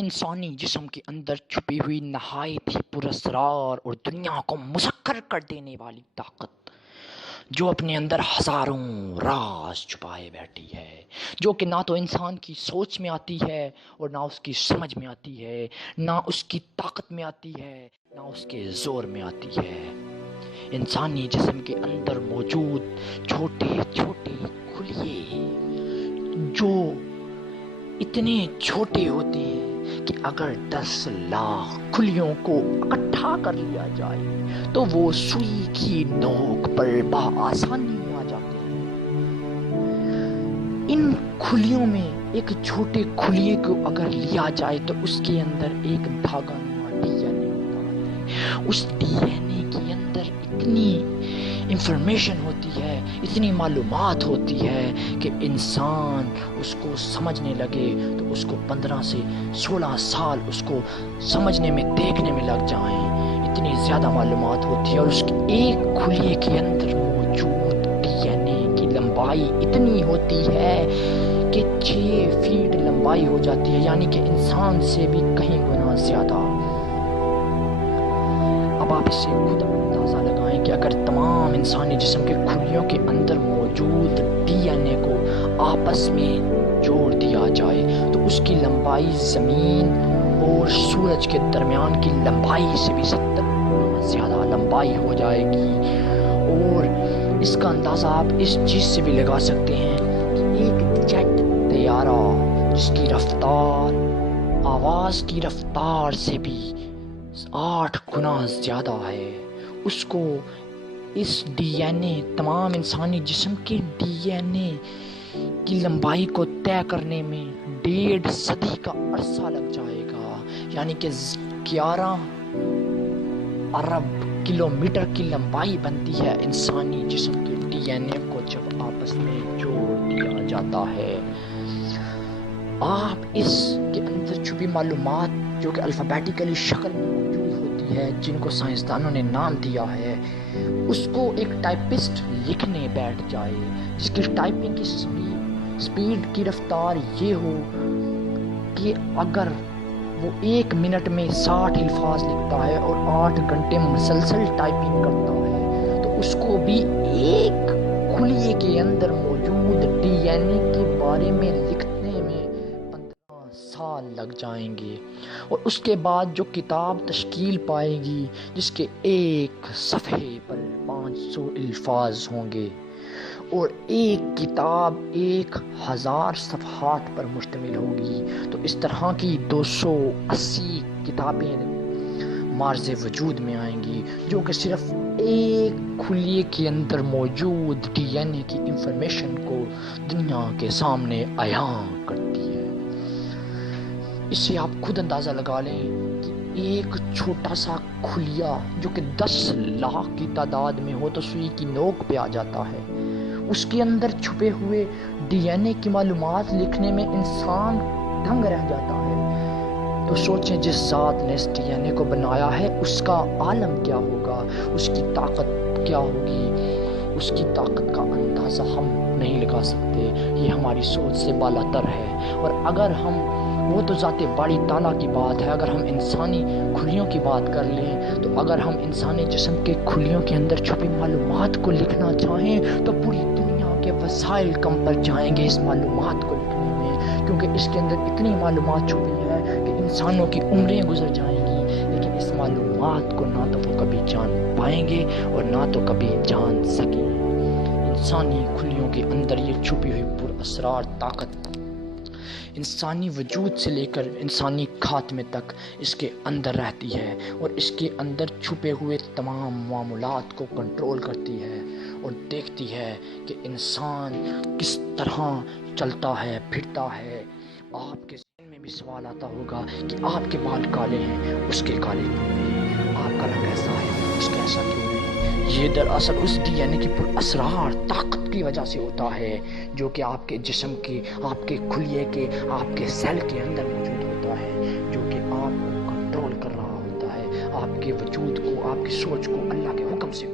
انسانی جسم کے اندر چھپی ہوئی نہایت ہی پراسرار اور دنیا کو مسخر کر دینے والی طاقت، جو اپنے اندر ہزاروں راز چھپائے بیٹھی ہے، جو کہ نہ تو انسان کی سوچ میں آتی ہے اور نہ اس کی سمجھ میں آتی ہے، نہ اس کی طاقت میں آتی ہے، نہ اس کے زور میں آتی ہے۔ انسانی جسم کے اندر موجود چھوٹے چھوٹے خلیے جو اتنے چھوٹے ہوتے ہیں کہ اگر 10 لاکھ خلیوں کو اکٹھا کر لیا جائے تو وہ سوئی کی نوک پر بآسانی آ جاتے ہیں۔ ان خلیوں میں ایک چھوٹے خلیے کو اگر لیا جائے تو اس کے اندر ایک دھاگا نما ڈی این اے ہوتا ہے۔ اس ڈی این اے کے اندر اتنی انفارمیشن ہوتی ہے، اتنی معلومات ہوتی ہے کہ انسان اس کو سمجھنے لگے تو اس کو 15 سے 16 سال اس کو سمجھنے میں دیکھنے میں لگ جائیں، اتنی زیادہ معلومات ہوتی ہے۔ اور اس کے ایک خلیے کے اندر موجود ڈی این اے کی لمبائی اتنی ہوتی ہے کہ 6 فیٹ لمبائی ہو جاتی ہے، یعنی کہ انسان سے بھی کہیں گنا زیادہ۔ اب آپ اس سے خود اندازہ لگائیں کہ اگر تمام انسانی جسم کے خلیوں کے اندر موجود ڈی این اے کو آپس میں جوڑ دیا جائے تو اس کی لمبائی زمین اور سورج کے درمیان کی لمبائی سے بھی 70 گنا زیادہ لمبائی ہو جائے گی۔ اور اس کا اندازہ آپ اس چیز سے بھی لگا سکتے ہیں کہ ایک جیٹ طیارہ جس کی رفتار آواز کی رفتار سے بھی 8 گنا زیادہ ہے، اس کو اس ڈی این اے تمام انسانی جسم کے ڈی این اے کی لمبائی کو طے کرنے میں 1.5 صدی کا عرصہ لگ جائے گا، یعنی کہ 11 ارب کلومیٹر کی لمبائی بنتی ہے انسانی جسم کے ڈی این اے کو جب آپس میں جوڑ دیا جاتا ہے۔ آپ اس کے اندر چھپی معلومات جو کہ الفابیٹیکلی شکل میں موجود ہوتی ہے، جن کو سائنسدانوں نے نام دیا ہے، اس کو ایک ٹائپسٹ لکھنے بیٹھ جائے جس کی ٹائپنگ کی سپیڈ کی رفتار یہ ہو کہ اگر وہ 1 منٹ میں 60 الفاظ لکھتا ہے اور 8 گھنٹے مسلسل ٹائپنگ کرتا ہے تو اس کو بھی ایک خلیے کے اندر موجود ڈی این اے کے بارے میں لکھنے میں 15 سال لگ جائیں گے۔ اور اس کے بعد جو کتاب تشکیل پائے گی جس کے ایک صفحے پر 500 الفاظ ہوں گے، اور ایک کتاب 1000 صفحات پر مشتمل ہوگی، تو اس طرح کی 280 کتابیں معرض وجود میں آئیں گی جو کہ صرف ایک خلیے کے اندر موجود ڈی این اے کی انفارمیشن کو دنیا کے سامنے عیاں کرتی ہے۔ اس سے آپ خود اندازہ لگا لیں کہ ایک چھوٹا سا خلیہ جو کہ 10 لاکھ کی تعداد میں ہو تو سوئی کی نوک پہ آ جاتا ہے، اس کے اندر چھپے ہوئے ڈی این اے کی معلومات لکھنے میں انسان دنگ رہ جاتا ہے۔ تو سوچیں جس ذات نے اس ڈی این اے کو بنایا ہے اس کا عالم کیا ہوگا، اس کی طاقت کیا ہوگی۔ اس کی طاقت کا اندازہ ہم نہیں لگا سکتے، یہ ہماری سوچ سے بالاتر ہے۔ اور اگر ہم وہ تو ذات باری تعالیٰ کی بات ہے، اگر ہم انسانی خلیوں کی بات کر لیں تو اگر ہم انسانی جسم کے خلیوں کے اندر چھپی معلومات کو لکھنا چاہیں تو پوری دنیا کے وسائل کم پڑ جائیں گے اس معلومات کو لکھنے میں، کیونکہ اس کے اندر اتنی معلومات چھپی ہے کہ انسانوں کی عمریں گزر جائیں گی، لیکن اس معلومات کو نہ تو وہ کبھی جان پائیں گے اور نہ تو کبھی جان سکیں گے۔ انسانی خلیوں کے اندر یہ چھپی ہوئی پراسرار طاقت انسانی وجود سے لے کر انسانی خاتمے تک اس کے اندر رہتی ہے، اور اس کے اندر چھپے ہوئے تمام معاملات کو کنٹرول کرتی ہے اور دیکھتی ہے کہ انسان کس طرح چلتا ہے پھرتا ہے۔ آپ کے ذہن میں بھی سوال آتا ہوگا کہ آپ کے بال کالے ہیں، اس کے کالے کیوں نہیں؟ آپ کا رنگ ایسا ہے، اس کا ایسا کیوں نہیں؟ یہ دراصل اس ڈی این اے کی پراسرار طاقت کی وجہ سے ہوتا ہے جو کہ آپ کے جسم کے، آپ کے خلیے کے، آپ کے سیل کے اندر موجود ہوتا ہے، جو کہ آپ کو کنٹرول کر رہا ہوتا ہے، آپ کے وجود کو، آپ کی سوچ کو اللہ کے حکم سے